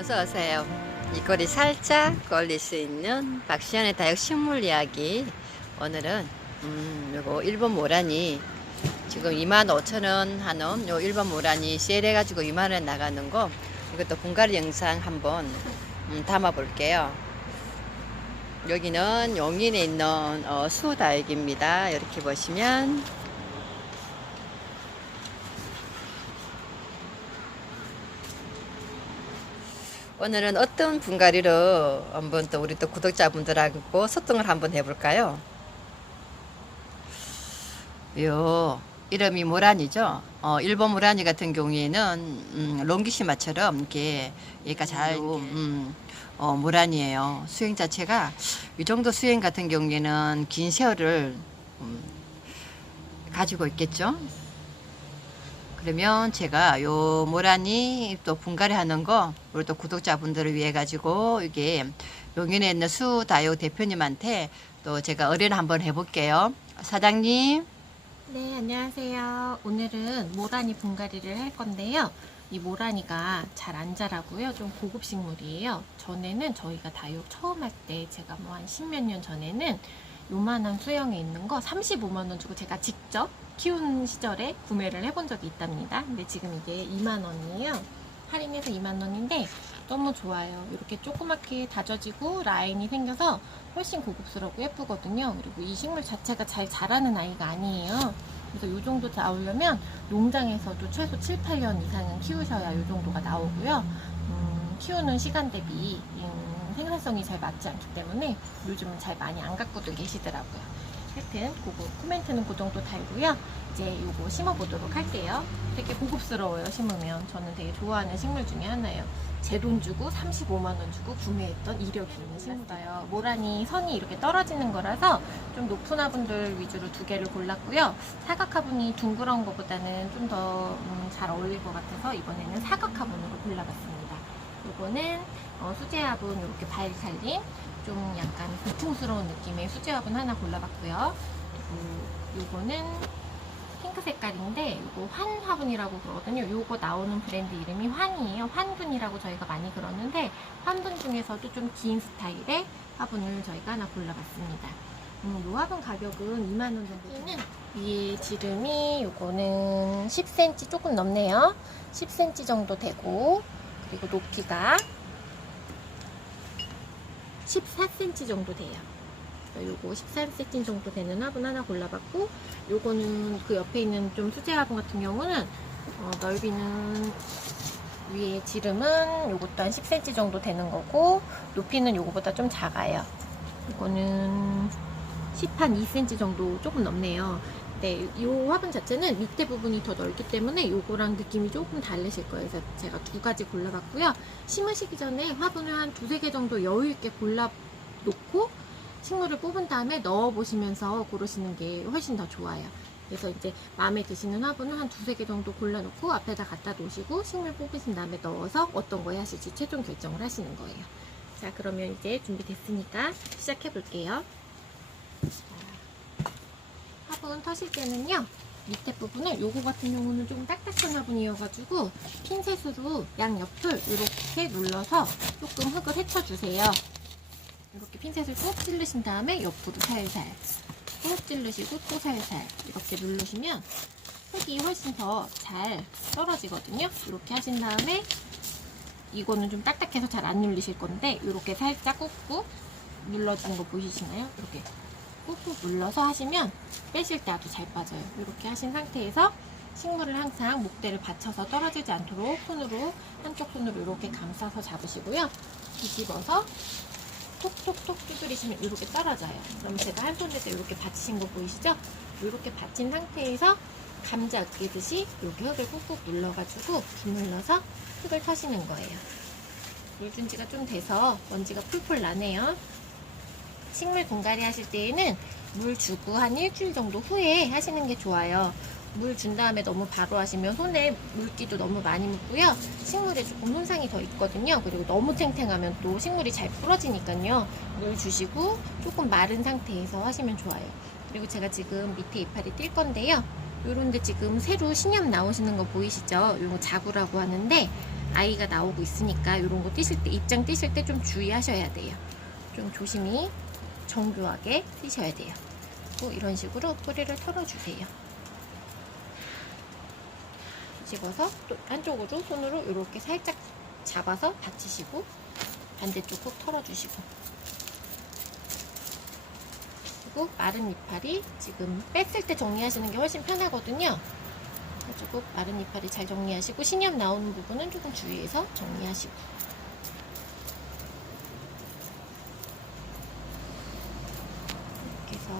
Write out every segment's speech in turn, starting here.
어서 오세요. 이꼬리 살짝 걸릴 수 있는 박시연의 다육 식물 이야기. 오늘은 요거 일본 모라니 지금 25,000원 하는 요 일본 모라니 세일해 가지고 2만원 나가는 거, 이것도 분갈이 영상 한번 담아 볼게요. 여기는 용인에 있는 수다육입니다. 이렇게 보시면 오늘은 어떤 분갈이로 한번 또 우리 또 구독자분들하고 소통을 한번 해볼까요? 요 이름이 모라니죠. 일본 모라니 같은 경우에는 롱기시마처럼 이렇게 얘가 잘 모라니예요. 수행 자체가 이 정도 수행 같은 경우에는 긴 세월을 가지고 있겠죠. 그러면 제가 요 모라니 또 분갈이 하는 거 우리 또 구독자분들을 위해 가지고 이게 용인에 있는 수다육 대표님한테 또 제가 의뢰를 한번 해볼게요. 사장님. 네, 안녕하세요. 오늘은 모라니 분갈이를 할 건데요. 이 모라니가 잘 안 자라고요. 좀 고급 식물이에요. 전에는 저희가 다육 처음 할 때 제가 뭐 한 십몇 년 전에는 요만한 수영에 있는 거 35만원 주고 제가 직접 키운 시절에 구매를 해본 적이 있답니다. 근데 지금 이게 2만원이에요. 할인해서 2만원인데 너무 좋아요. 이렇게 조그맣게 다져지고 라인이 생겨서 훨씬 고급스럽고 예쁘거든요. 그리고 이 식물 자체가 잘 자라는 아이가 아니에요. 그래서 이 정도 나오려면 농장에서도 최소 7, 8년 이상은 키우셔야 이 정도가 나오고요. 키우는 시간 대비 생산성이 잘 맞지 않기 때문에 요즘은 잘 많이 안 갖고도 계시더라고요. 하여튼 코멘트는 그 정도 달고요. 이제 요거 심어보도록 할게요. 되게 고급스러워요. 심으면 저는 되게 좋아하는 식물 중에 하나예요. 제 돈 주고 35만원 주고 구매했던 이력이 있는 식물이에요. 모라니 선이 이렇게 떨어지는 거라서 좀 높은 화분들 위주로 두 개를 골랐고요. 사각 화분이 둥그러운 것보다는 좀 더 잘 어울릴 것 같아서 이번에는 사각 화분으로 골라봤습니다. 요거는 수제 화분 이렇게 발 살림 좀 약간 고풍스러운 느낌의 수제 화분 하나 골라봤고요. 그리고 요거는 핑크 색깔인데 요거 환 화분이라고 그러거든요. 요거 나오는 브랜드 이름이 환이에요. 환분이라고 저희가 많이 그러는데 환분 중에서도 좀 긴 스타일의 화분을 저희가 하나 골라봤습니다. 요 화분 가격은 2만원 정도. 위에 지름이 요거는 10cm 조금 넘네요. 10cm 정도 되고, 그리고 높이가 14cm 정도 돼요. 요거 14cm 정도 되는 화분 하나 골라봤고, 요거는 그 옆에 있는 좀 수제 화분 같은 경우는 넓이는 위에 지름은 요것도 한 10cm 정도 되는 거고, 높이는 요거보다 좀 작아요. 요거는 12cm 정도 조금 넘네요. 네, 이 화분 자체는 밑에 부분이 더 넓기 때문에 요거랑 느낌이 조금 다르실 거예요. 그래서 제가 두 가지 골라봤고요. 심으시기 전에 화분을 한 두세 개 정도 여유 있게 골라 놓고 식물을 뽑은 다음에 넣어 보시면서 고르시는 게 훨씬 더 좋아요. 그래서 이제 마음에 드시는 화분은 한 두세 개 정도 골라 놓고 앞에다 갖다 놓으시고 식물 뽑으신 다음에 넣어서 어떤 거 하실지 최종 결정을 하시는 거예요. 자, 그러면 이제 준비됐으니까 시작해 볼게요. 화분 터실 때는요, 밑에 부분을 요거 같은 경우는 좀 딱딱한 화분이어가지고 핀셋으로 양옆을 이렇게 눌러서 조금 흙을 헤쳐주세요. 이렇게 핀셋을 꾹 찌르신 다음에 옆으로 살살 꾹 찌르시고 또 살살 이렇게 누르시면 흙이 훨씬 더 잘 떨어지거든요. 이렇게 하신 다음에 이거는 좀 딱딱해서 잘 안 눌리실 건데 이렇게 살짝 꾹꾹 눌러주는 거 보이시나요? 이렇게 꾹꾹 눌러서 하시면 빼실 때 아주 잘 빠져요. 이렇게 하신 상태에서 식물을 항상 목대를 받쳐서 떨어지지 않도록 손으로, 한쪽 손으로 이렇게 감싸서 잡으시고요. 뒤집어서 톡톡톡 두드리시면 이렇게 떨어져요. 그럼 제가 한 손에서 이렇게 받치신 거 보이시죠? 이렇게 받친 상태에서 감자 으깨듯이 이렇게 흙을 꾹꾹 눌러가지고 주물러서 흙을 터시는 거예요. 물 준 지가 좀 돼서 먼지가 풀풀 나네요. 식물 분갈이 하실 때에는 물 주고 한 일주일 정도 후에 하시는 게 좋아요. 물 준 다음에 너무 바로 하시면 손에 물기도 너무 많이 묻고요. 식물에 조금 손상이 더 있거든요. 그리고 너무 탱탱하면 또 식물이 잘 부러지니까요. 물 주시고 조금 마른 상태에서 하시면 좋아요. 그리고 제가 지금 밑에 이파리 뛸 건데요. 요런데 지금 새로 신엽 나오시는 거 보이시죠? 요거 자구라고 하는데 아이가 나오고 있으니까 이런 거 띄실 때, 입장 띄실 때 좀 주의하셔야 돼요. 좀 조심히 정교하게 띄셔야 돼요. 그리고 이런 식으로 뿌리를 털어주세요. 집어서 또 한쪽으로 손으로 이렇게 살짝 잡아서 받치시고 반대쪽 꼭 털어주시고, 그리고 마른 이파리 지금 뺐을 때 정리하시는 게 훨씬 편하거든요. 그래가지고 마른 이파리 잘 정리하시고 신엽 나오는 부분은 조금 주의해서 정리하시고, 이렇게 해서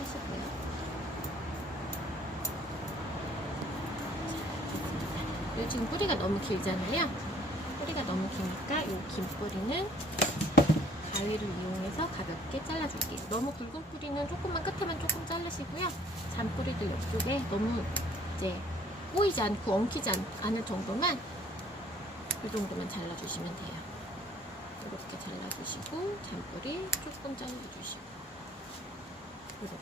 하시고요. 이 지금 뿌리가 너무 길잖아요. 뿌리가 너무 기니까 이 긴 뿌리는 가위를 이용해서 가볍게 잘라줄게요. 너무 굵은 뿌리는 조금만 끝에만 조금 자르시고요. 잔뿌리들 옆쪽에 너무 이제 꼬이지 않고 엉키지 않을 정도만, 이 정도만 잘라주시면 돼요. 이렇게 잘라주시고 잔뿌리 조금 잘라주시고 이렇게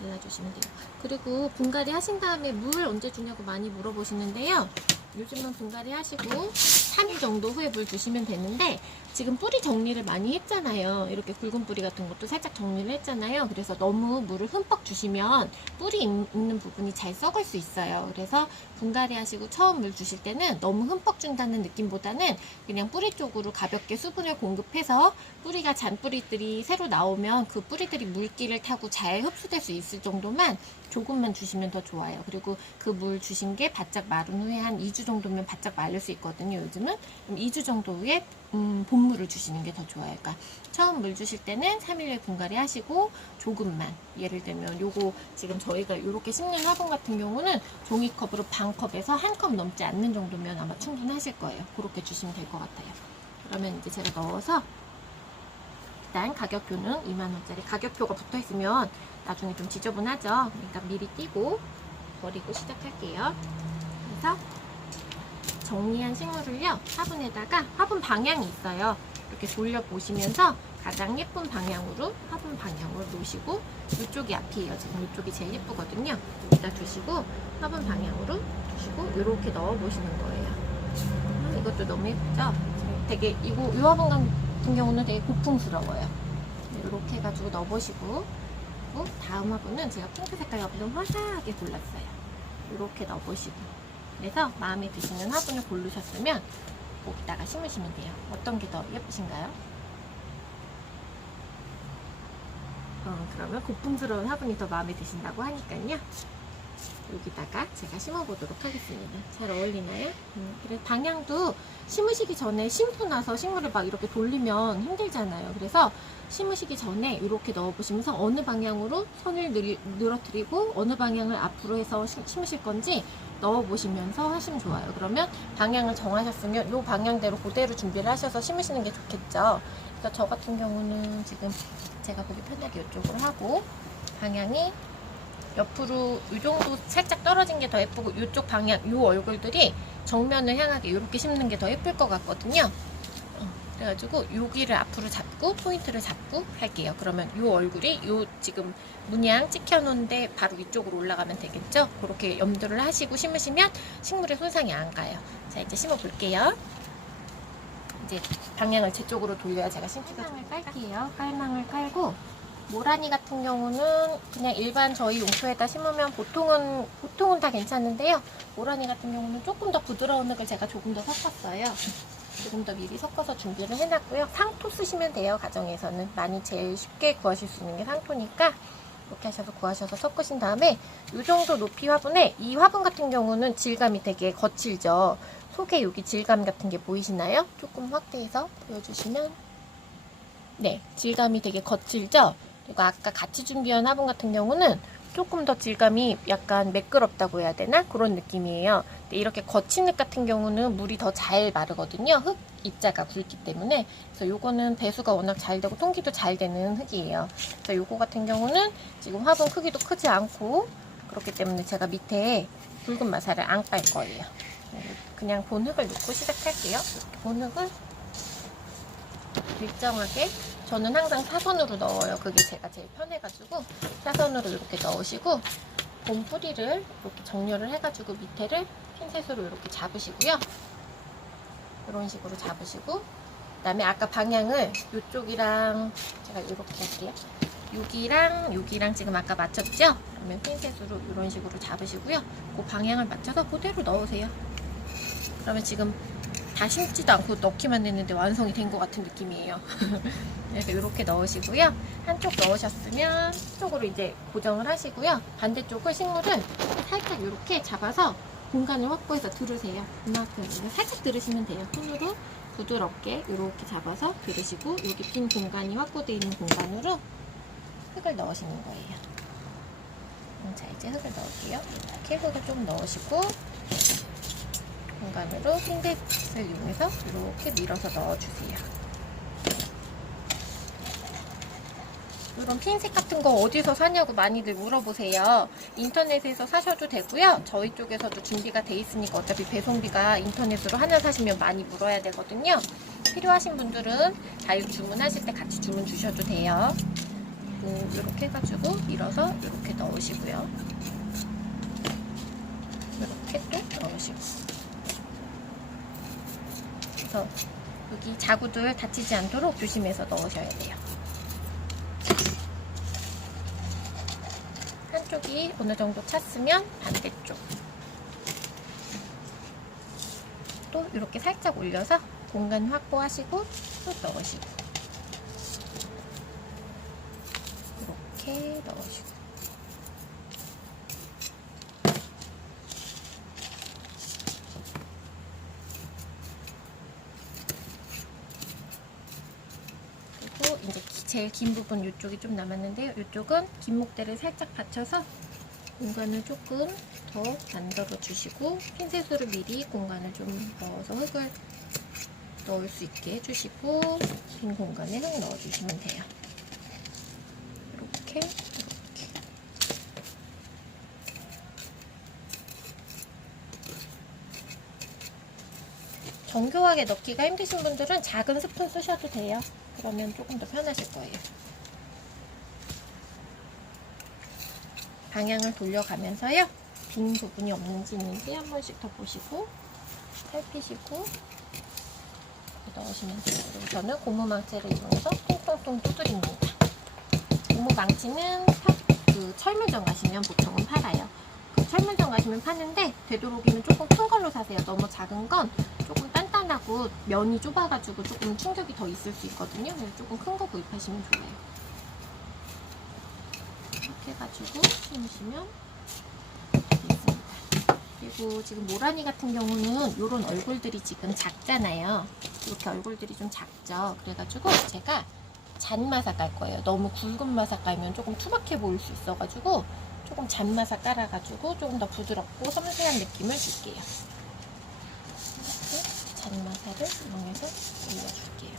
잘라주시면 돼요. 그리고 분갈이 하신 다음에 물 언제 주냐고 많이 물어보시는데요. 요즘은 분갈이 하시고 3일 정도 후에 물 주시면 되는데, 지금 뿌리 정리를 많이 했잖아요. 이렇게 굵은 뿌리 같은 것도 살짝 정리를 했잖아요. 그래서 너무 물을 흠뻑 주시면 뿌리 있는 부분이 잘 썩을 수 있어요. 그래서 분갈이 하시고 처음 물 주실 때는 너무 흠뻑 준다는 느낌보다는 그냥 뿌리 쪽으로 가볍게 수분을 공급해서 뿌리가 잔뿌리들이 새로 나오면 그 뿌리들이 물기를 타고 잘 흡수될 수 있을 정도만 조금만 주시면 더 좋아요. 그리고 그 물 주신 게 바짝 마른 후에 한 2주 정도면 바짝 마를 수 있거든요, 요즘은. 그럼 2주 정도 후에 본물을 주시는 게 더 좋아요. 그러니까 처음 물 주실 때는 3일에 분갈이 하시고 조금만, 예를 들면 요거 지금 저희가 이렇게 심는 화분 같은 경우는 종이컵으로 반 컵에서 한 컵 넘지 않는 정도면 아마 충분하실 거예요. 그렇게 주시면 될 것 같아요. 그러면 이제 제가 넣어서 일단 가격표는 2만원짜리 가격표가 붙어 있으면 나중에 좀 지저분하죠. 그러니까 미리 띄고 버리고 시작할게요. 그래서 정리한 식물을요, 화분에다가, 화분 방향이 있어요. 이렇게 돌려보시면서 가장 예쁜 방향으로, 화분 방향으로 놓으시고, 이쪽이 앞이에요. 지금 이쪽이 제일 예쁘거든요. 여기다 두시고 화분 방향으로 두시고 이렇게 넣어보시는 거예요. 이것도 너무 예쁘죠? 되게 이 화분 같은 경우는 되게 고풍스러워요. 이렇게 해가지고 넣어보시고, 그리고 다음 화분은 제가 핑크 색깔 화분을 화사하게 골랐어요. 이렇게 넣어보시고, 그래서 마음에 드시는 화분을 고르셨으면 거기다가 심으시면 돼요. 어떤 게 더 예쁘신가요? 그러면 고풍스러운 화분이 더 마음에 드신다고 하니까요. 여기다가 제가 심어보도록 하겠습니다. 잘 어울리나요? 그래서 방향도 심으시기 전에 심고 나서 식물을 막 이렇게 돌리면 힘들잖아요. 그래서 심으시기 전에 이렇게 넣어보시면서 어느 방향으로 손을 늘어뜨리고 어느 방향을 앞으로 해서 심으실 건지 넣어보시면서 하시면 좋아요. 그러면 방향을 정하셨으면 이 방향대로 그대로 준비를 하셔서 심으시는 게 좋겠죠. 그래서 저 같은 경우는 지금 제가 보기 편하게 이쪽으로 하고, 방향이 옆으로 이 정도 살짝 떨어진 게 더 예쁘고, 이쪽 방향, 이 얼굴들이 정면을 향하게 이렇게 심는 게 더 예쁠 것 같거든요. 그래가지고 여기를 앞으로 잡고 포인트를 잡고 할게요. 그러면 이 얼굴이 요 지금 문양 찍혀놓은데 바로 위쪽으로 올라가면 되겠죠? 그렇게 염두를 하시고 심으시면 식물에 손상이 안 가요. 자, 이제 심어 볼게요. 이제 방향을 제 쪽으로 돌려야 제가 심기가 깔망을 깔게요. 깔망을 깔고, 모라니 같은 경우는 그냥 일반 저희 용토에다 심으면 보통은 다 괜찮은데요. 모라니 같은 경우는 조금 더 부드러운 흙을 제가 조금 더 섞었어요. 조금 더 미리 섞어서 준비를 해놨고요. 상토 쓰시면 돼요. 가정에서는 많이 제일 쉽게 구하실 수 있는 게 상토니까 이렇게 하셔서 구하셔서 섞으신 다음에 이 정도 높이 화분에, 이 화분 같은 경우는 질감이 되게 거칠죠. 속에 여기 질감 같은 게 보이시나요? 조금 확대해서 보여주시면, 네, 질감이 되게 거칠죠? 그리고 아까 같이 준비한 화분 같은 경우는 조금 더 질감이 약간 매끄럽다고 해야 되나? 그런 느낌이에요. 근데 이렇게 거친 흙 같은 경우는 물이 더 잘 마르거든요. 흙 입자가 굵기 때문에. 그래서 요거는 배수가 워낙 잘 되고 통기도 잘 되는 흙이에요. 그래서 요거 같은 경우는 지금 화분 크기도 크지 않고 그렇기 때문에 제가 밑에 붉은 마사를 안 깔 거예요. 그냥 본 흙을 넣고 시작할게요. 이렇게 본 흙을 일정하게, 저는 항상 사선으로 넣어요. 그게 제가 제일 편해가지고 사선으로 이렇게 넣으시고, 봄 뿌리를 이렇게 정렬을 해가지고 밑에를 핀셋으로 이렇게 잡으시고요. 이런 식으로 잡으시고, 그다음에 아까 방향을 이쪽이랑 제가 이렇게 할게요. 여기랑 지금 아까 맞췄죠? 그러면 핀셋으로 이런 식으로 잡으시고요. 그 방향을 맞춰서 그대로 넣으세요. 그러면 지금 다 심지도 않고 넣기만 했는데 완성이 된 것 같은 느낌이에요. 그래서 이렇게 넣으시고요. 한쪽 넣으셨으면 한쪽으로 이제 고정을 하시고요. 반대쪽을 식물을 살짝 이렇게 잡아서 공간을 확보해서 들으세요. 이만큼 살짝 들으시면 돼요. 손으로 부드럽게 이렇게 잡아서 들으시고, 여기 빈 공간이 확보되어 있는 공간으로 흙을 넣으시는 거예요. 자, 이제 흙을 넣을게요. 이렇게 흙을 좀 넣으시고, 공간으로 핀셋을 이용해서 이렇게 밀어서 넣어주세요. 이런 핀셋 같은 거 어디서 사냐고 많이들 물어보세요. 인터넷에서 사셔도 되고요. 저희 쪽에서도 준비가 돼 있으니까 어차피 배송비가 인터넷으로 하나 사시면 많이 물어야 되거든요. 필요하신 분들은 다육 주문하실 때 같이 주문 주셔도 돼요. 이렇게 해가지고 밀어서 이렇게 넣으시고요. 이렇게 또 넣으시고. 그래서 여기 자구들 다치지 않도록 조심해서 넣으셔야 돼요. 한쪽이 어느 정도 찼으면 반대쪽 또 이렇게 살짝 올려서 공간 확보하시고 또 넣으시고, 이렇게 넣으시고, 그리고 이제 제일 긴 부분 이쪽이 좀 남았는데요. 이쪽은 긴 목대를 살짝 받쳐서 공간을 조금 더 만들어 주시고, 핀셋으로 미리 공간을 좀 넣어서 흙을 넣을 수 있게 해주시고, 빈 공간에 흙 넣어주시면 돼요. 이렇게. 정교하게 넣기가 힘드신 분들은 작은 스푼 쓰셔도 돼요. 그러면 조금 더 편하실 거예요. 방향을 돌려가면서요. 빈 부분이 없는지 있는지 한 번씩 더 보시고 살피시고 넣으시면 돼요. 그리고 저는 고무망치를 이용해서 통통통 두드립니다. 고무망치는 그 철물점 가시면 보통은 팔아요. 그 철물점 가시면 파는데 되도록이면 조금 큰 걸로 사세요. 너무 작은 건 조금 단단하고 면이 좁아가지고 조금 충격이 더 있을 수 있거든요. 그래서 조금 큰 거 구입하시면 좋아요. 이렇게 해가지고 심으시면 되겠습니다. 그리고 지금 모라니 같은 경우는 이런 얼굴들이 지금 작잖아요. 이렇게 얼굴들이 좀 작죠. 그래가지고 제가 잔마사 깔 거예요. 너무 굵은 마사 깔면 조금 투박해 보일 수 있어가지고 조금 잔마사 깔아가지고 조금 더 부드럽고 섬세한 느낌을 줄게요. 이렇게 잔마사를 이용해서 올려줄게요.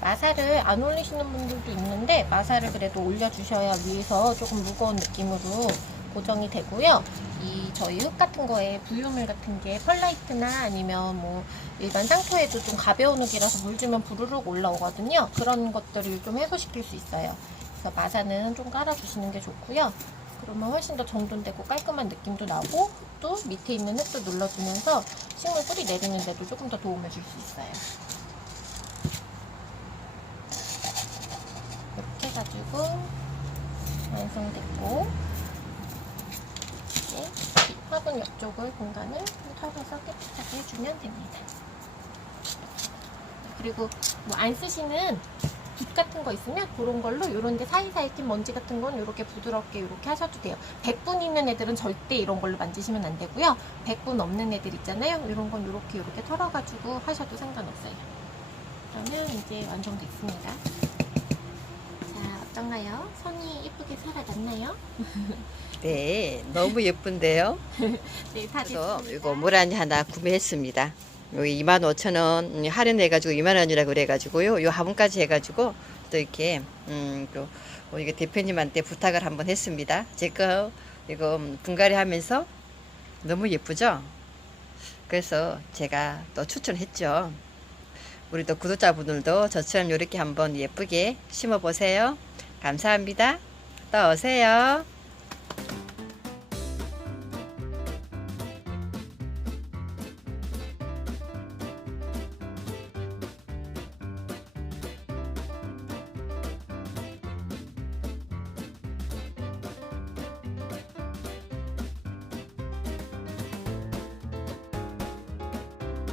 마사를 안 올리시는 분들도 있는데 마사를 그래도 올려주셔야 위에서 조금 무거운 느낌으로 고정이 되고요. 이 저희 흙 같은 거에 부유물 같은 게 펄라이트나 아니면 뭐 일반 상토에도 좀 가벼운 흙이라서 물 주면 부르륵 올라오거든요. 그런 것들을 좀 해소시킬 수 있어요. 그래서 마사는 좀 깔아주시는 게 좋고요. 그러면 훨씬 더 정돈되고 깔끔한 느낌도 나고, 또 밑에 있는 흙도 눌러주면서 식물 뿌리 내리는 데도 조금 더 도움을 줄 수 있어요. 이렇게 해가지고 완성됐고, 이제 화분 옆쪽을 공간을 털어서 깨끗하게 해주면 됩니다. 그리고 뭐 안 쓰시는 붓 같은 거 있으면 그런 걸로 이런 데 사이사이 낀 먼지 같은 건 이렇게 부드럽게 이렇게 하셔도 돼요. 100분 있는 애들은 절대 이런 걸로 만지시면 안 되고요. 100분 없는 애들 있잖아요. 이런 건 이렇게 털어가지고 하셔도 상관없어요. 그러면 이제 완성됐습니다. 자, 어떤가요? 손이 예쁘게 살아났나요? 네, 너무 예쁜데요. 네, 다 그래서 됐습니다. 이거 모라니 하나 구매했습니다. 여기 25,000원 할인해가지고 2만원이라 그래가지고요. 요 화분까지 해가지고 또 이렇게 또 이게 대표님한테 부탁을 한번 했습니다. 제거 이거 분갈이 하면서 너무 예쁘죠? 그래서 제가 또 추천했죠. 우리 또 구독자분들도 저처럼 이렇게 한번 예쁘게 심어 보세요. 감사합니다. 또 오세요.